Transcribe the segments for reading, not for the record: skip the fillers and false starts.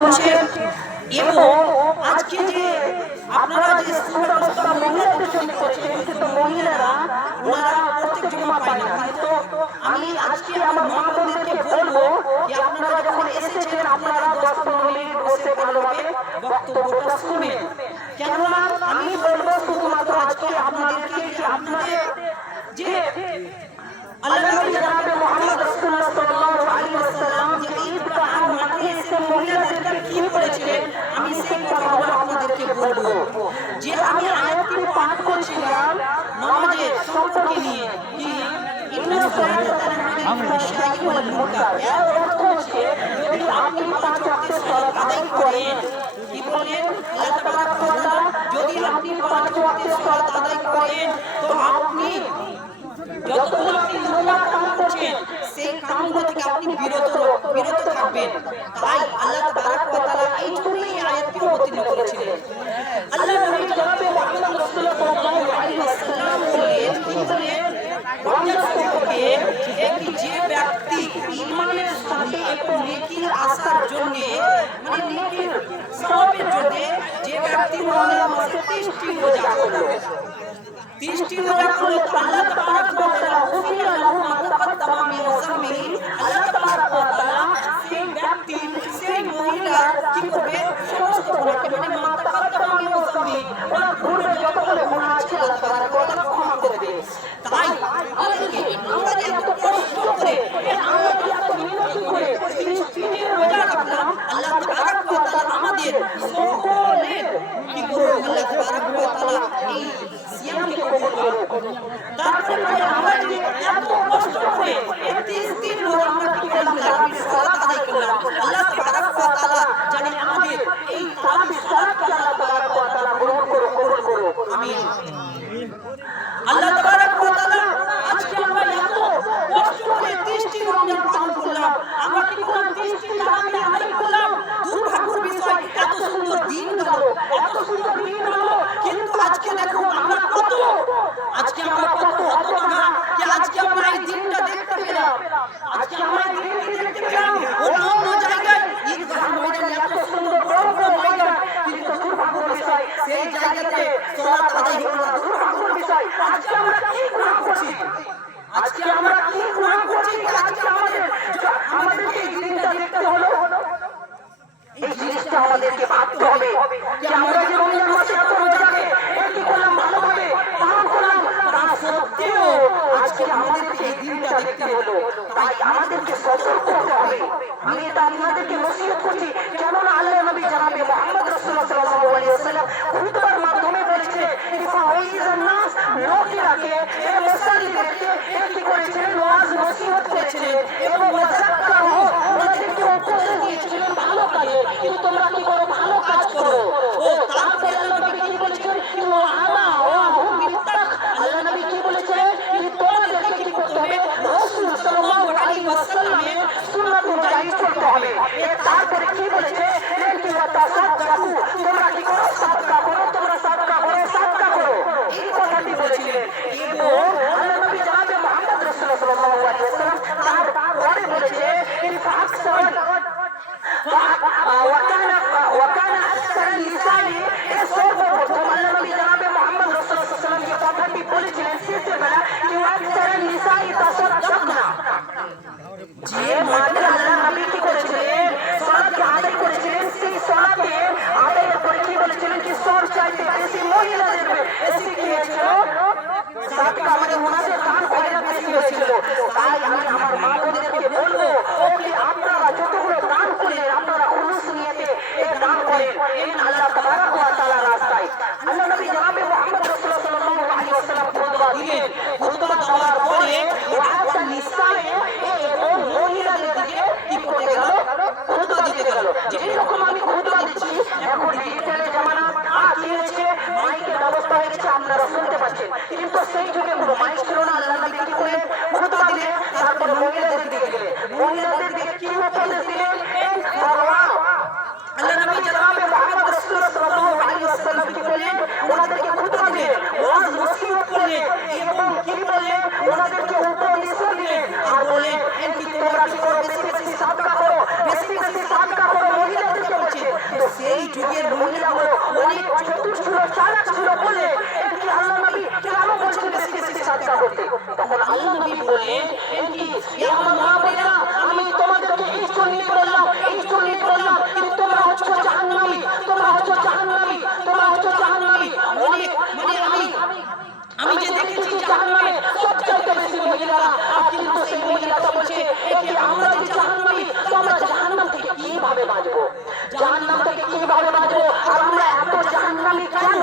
হচ্ছে এবং আজকে যে আপনারা যে সুব্যবস্থা মহিলাদের জন্য করেছেন, কিন্তু মহিলারা ওনারা প্রত্যেক জমা পায় না। কিন্তু আমি আজকে আমার মা বোনদেরকে বলবো যে আপনারা যখন এসেছেন আপনারা 10-15 মিনিট বসে ভালোভাবে বক্তব্যটা শুনবেন। কেননা আমি বলবো শুধুমাত্র আজকে আপনাদেরকে যে আপনাদের যে আল্লাহ নবী জনাব মুহাম্মদ রাসূলুল্লাহ সাল্লাল্লাহু আলাইহি ওয়াসাল্লাম যে ঈদগাহ মাঠে এসে মহিলাদেরকে কি বলেছিলেন আমি সেই কথাগুলো আপনাদেরকে বলবো। যে আমি আয়াতটি পাঠ করছিলাম নামাজের সম্পর্কে নিয়ে কি ইন্না সালাতা তানহা আনিল ফাহশাই ওয়াল মুনকার, এর অর্থ হচ্ছে যদি আপনি 5 ওয়াক্তের সালাত আদায় করেন, কি বলেন আল্লাহ তাবারক ওয়া তাআলা, যদি আপনি 5 ওয়াক্তের সালাত আদায় করেন তো আপনি যতগুলো আপনি নোংরা কাম করছেন সেই কামগুলো থেকে আপনি বিরত থাকবেন। তাই আল্লাহ তাবারক ওয়া তাআলা এই জন্যই আয়াতটি অবতীর্ণ করেছিলেন। আল্লাহ নবী জনাবে মুহাম্মদ রাসূলুল্লাহ সাল্লাল্লাহু আলাইহি ওয়াসাল্লাম বলেন, কি বলেন রমজান সম্পর্কে একটি যে ব্যক্তি ঈমানের সাথে এবং নেকির আশার জন্য মানে নেকির সওয়াবের জন্য যে ব্যক্তি রমজান মাসে 30টি রোজা করলো, 30টি রোজা করলে আল্লাহ তাবারক ওয়া তাআলা গুফিরা লাহু মা তাকাদ্দামা মিন যামবিহি, আল্লাহ তাবারক ওয়া তাআলা সেই ব্যক্তি সেই মহিলা কি করবে সমস্ত গুনাহকে মানে মা তাকাদ্দামা মিন যামবিহি ওনার পূর্বে যতগুলো গুনাহ আছে আল্লাহ তাবারক ওয়া তাআলা ক্ষমা করে দেবে। তাই আমাদেরকে আমরা যে এত কষ্ট করে আমরা যে এত মিনতি করে 30টি রোজা রাখলাম, আল্লাহ তাবারক ওয়া তাআলা আমাদের সকলের কি করবে আল্লাহ তাবারক ওয়া তাআলা এই সিয়ামকে কবুল করুন। তারপরে আমরা যদি এত কষ্ট করে 30 দিন ধরে আমরা কি করলাম তারাবির সালাত আদায় করলাম, আল্লাহ তাবারক ওয়া তাআলা জানেন আমাদের এই তারাবির সালাতকে আল্লাহ তাবারক ওয়া তাআলা গ্রহণ করুন, কবুল করুন, আমিন। আল্লাহ তাবারক ওয়া তাআলা আজকে আমরা এত কষ্ট করে 30টি রমজান পালন করলাম, আমরা কি করলাম 30টি তারাবি আদায় করলাম। দুর্ভাগ্যের বিষয় এত সুন্দর দিন গেল, এত সুন্দর দিন গেল, কিন্তু আজকে দেখুন আমরা কত হতভাগা যে আজকে আমরা এই দিনটা দেখতে পেলাম, আজকে আমরা এই দিনটি দেখতে পেলাম। অন্য জায়গায় ঈদগাহ ময়দানে এত সুন্দর বড় বড় ময়দান, কিন্তু দুর্ভাগ্যের বিষয় সেই জায়গাতে সালাত আদায় হলো না। দুর্ভাগ্যের বিষয় আজকে আমরা কি গুনাহ করছি, আজকে আমরা কি গুনাহ করছি যে আজকে আমাদেরকে এই দিনটা দেখতে হলো। এই জিনিসটা আমাদেরকে ভাবতে হবে যে আমরা যে রমজান মাসে এত রোজাকে একটু করলাম ভালোভাবে পালন করলাম, তা সত্ত্বেও আজকে আমাদেরকে এই দিনটা দেখতে হলো। তাই আমাদেরকে সতর্ক হতে হবে। আমি এটা আপনাদেরকে নসিহত করছি, কেননা আল্লাহ নবী জনাবে মুহাম্মদ রাসূলুল্লাহ সাল্লাল্লাহু আলাইহি ওয়াসাল্লাম খুতবার মাধ্যমে বলেছে ফাওয়াইজান নাস, লোকেরাকে এই মুসল্লিদেরকে কি করেছিলেন ওয়াজ নসিহত করেছিলেন এবং ওয়াযাক্কারু ওনাদেরকে উপদেশ দিয়েছিলেন ভালো কাজে, কিন্তু তোমরা কি করো ভালো কাজ করো। ও তারপরে আল্লাহ নবী কি বলেছেন আল্লাহ নবী কি বলেছেন তোমাদেরকে কি করতে হবে রাসূল সাল্লাল্লাহু আলাইহি ওয়াসাল্লামের সুন্নাত অনুযায়ী চলতে হবে। তারপরে কি বলেছে তোমরা কি করো সাদকা করো, তোমরা সাদকা করো, এই কথাটি বলেছিলেন। এবং আল্লাহ নবী জনাবে মুহাম্মদ রাসূলুল্লাহ সাল্লাল্লাহু আলাইহি ওয়াসাল্লাম তারপরে সেই যুগের মহিলাগুলো অনেক চতুর ছিল, চালাক ছিল বলে এটি আল্লাহ নবী কেন বলছেন বেশি বেশি সাদকা করতে? তখন আল্লাহ নবী বললেন, এটি আমার মা বোনেরা, আমি তোমাদেরকে এই জন্যই বললাম, এই জন্যই বললাম, কিন্তু তোমরা হচ্ছ জাহান্নামী, তোমরা হচ্ছ জাহান্নামী, তোমরা হচ্ছ জাহান্নামী। অনেক আমি যে দেখেছি জাহান্নামে সবচেয়ে বেশি মহিলারা, আর কিন্তু সেই মহিলাটা বলছে এটি আমরা যে জাহান্নামী, তো আমরা জাহান্নাম থেকে কিভাবে বাঁচবো? জাহান্নাম থেকে কিভাবে বাঁচবো? আর আমরা এত জাহান্নামী কেন?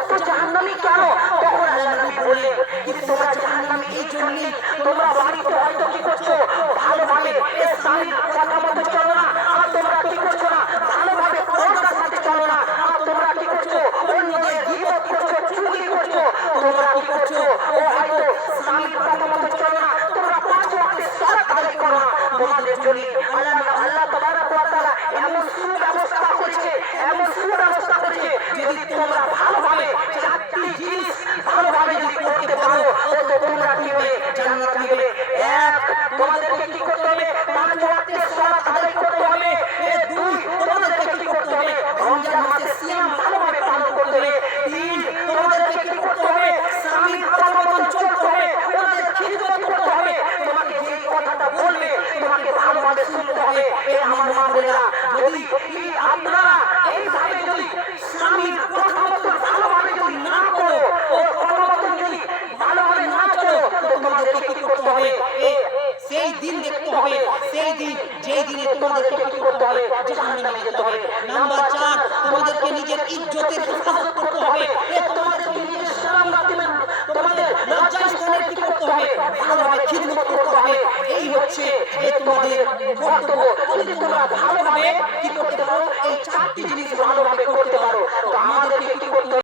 এত জাহান্নামী কেন? তখন আল্লাহ নবী বললেন, কিন্তু তোমরা জাহান্নামী এই জন্যই, তোমরা বাড়িতে হয়তো কি করছো, ভালোভাবে এই স্বামীর কথা মতো চলো না, আর তোমরা কি করছো না, ভালোভাবে পর্দার সাথে চলো না, আর তোমরা কি করছো, অন্যদের গীবত করছো, চুগলি করছো, তোমরা কি করছো, ও হয়তো স্বামীর কথা মতো চলো না, তোমরা পাঁচ ওয়াক্তের সালাত আদায় করো না। তোমাদের জন্য আল্লাহ তাবারক ওয়া তাআলা এমন সুব্যবস্থা করেছে, এমন সুব্যবস্থা করেছে, যদি তোমরা ভালোভাবে চারটি জিনিস ভালোভাবে যদি করতে পারো, তো তোমরা কি হবে, জান্নাত হবে। এক, তোমাদেরকে কি করতে হবে, পাঁচ ওয়াক্তের সালাত আদায় করতে হবে। দুই, তোমাদেরকে কি করতে হবে, রমজান মাসে সিয়াম ভালোভাবে পালন করতে হবে। তিন, তোমাদেরকে কি করতে হবে, স্বামীর কথা মতন চলতে হবে, ওনাদের খিদমত করতে হবে। তোমাকে যে কথাটা বলবে তোমাকে ভালোভাবে শুনতে হবে। এই আমার মা বোনেরা, যদি আপনারা এইভাবে যদি স্বামীর কথা মতন ভালোভাবে যদি না করো, ও কথা মতন যদি ভালোভাবে না চলো, তো তোমাদেরকে কি করতে হবে, সেই দিন দেখতে হবে, সেই দিন যেই দিনে তোমাদেরকে কি করতে হবে, জাহান্নামে যেতে হবে। নাম্বার 4, তোমাদেরকে নিজের ইজ্জতের হেফাজত করতে হবে। তোমাদেরকে নিজের সম্মান রাখতে হবে, তোমাদের লজ্জাস্থানের কি করতে হবে, ভালোভাবে খিদমত করতে হবে। এই হচ্ছে তোমাদের কর্তব্য। যদি তোমরা ভালোভাবে কি করতে পারো, এই চারটি জিনিস ভালো